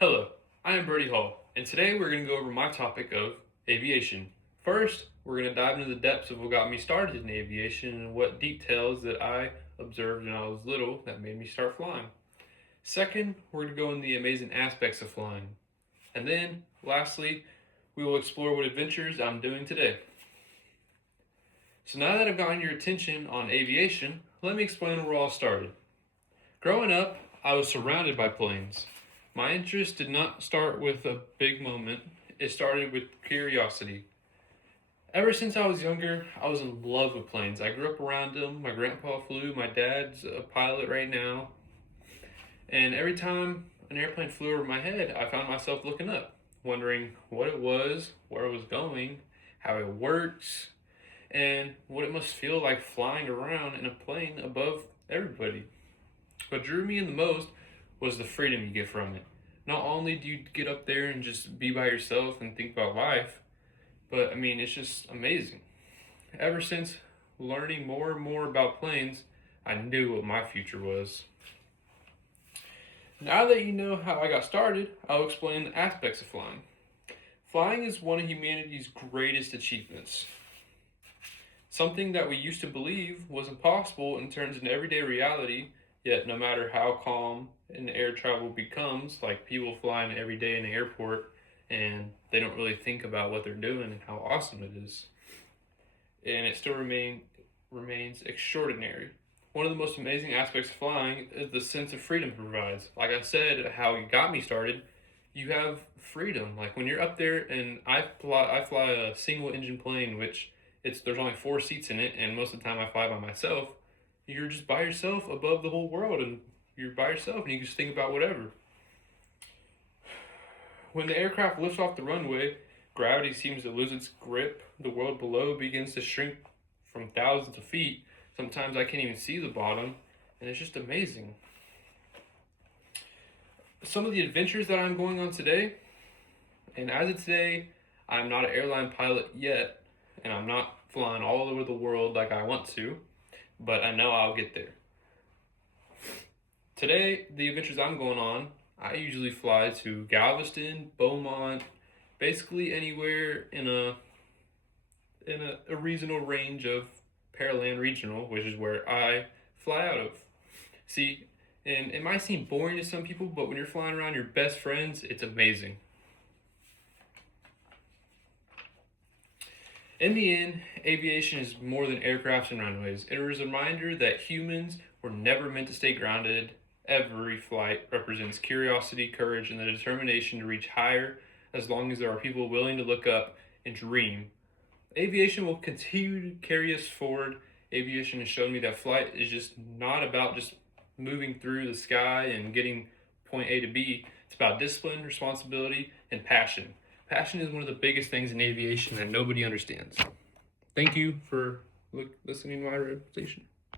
Hello, I am Brody Hall, and today we're going to go over my topic of aviation. First, we're going to dive into the depths of what got me started in aviation and what details that I observed when I was little that made me start flying. Second, we're going to go into the amazing aspects of flying. And then, lastly, we will explore what adventures I'm doing today. So now that I've gotten your attention on aviation, let me explain where it all started. Growing up, I was surrounded by planes. My interest did not start with a big moment, it started with curiosity. Ever since I was younger, I was in love with planes. I grew up around them. My grandpa flew, my dad's a pilot right now. And every time an airplane flew over my head, I found myself looking up, wondering what it was, where it was going, how it works, and what it must feel like flying around in a plane above everybody. What drew me in the most was the freedom you get from it. Not only do you get up there and just be by yourself and think about life, but it's just amazing. Ever since learning more and more about planes, I knew what my future was. Now that you know how I got started, I'll explain the aspects of flying. Flying is one of humanity's greatest achievements. Something that we used to believe was impossible and turns into everyday reality. Yet, no matter how calm an air travel becomes, like people flying every day in the airport and they don't really think about what they're doing and how awesome it is, and it still remains extraordinary. One of the most amazing aspects of flying is the sense of freedom it provides. Like I said, how you got me started, you have freedom. Like when you're up there, and I fly a single engine plane, which there's only 4 seats in it, and most of the time I fly by myself. You're just by yourself above the whole world, and you're by yourself and you can just think about whatever. When the aircraft lifts off the runway, gravity seems to lose its grip. The world below begins to shrink from thousands of feet. Sometimes I can't even see the bottom, and it's just amazing. Some of the adventures that I'm going on today, and as of today, I'm not an airline pilot yet, and I'm not flying all over the world like I want to, but I know I'll get there. Today, the adventures I'm going on, I usually fly to Galveston, Beaumont, basically anywhere in a reasonable range of Pearland Regional, which is where I fly out of. See, and it might seem boring to some people, but when you're flying around your best friends, it's amazing. In the end, aviation is more than aircrafts and runways. It is a reminder that humans were never meant to stay grounded. Every flight represents curiosity, courage, and the determination to reach higher as long as there are people willing to look up and dream. Aviation will continue to carry us forward. Aviation has shown me that flight is just not about just moving through the sky and getting point A to B. It's about discipline, responsibility, and passion. Passion is one of the biggest things in aviation that nobody understands. Thank you for listening to my representation.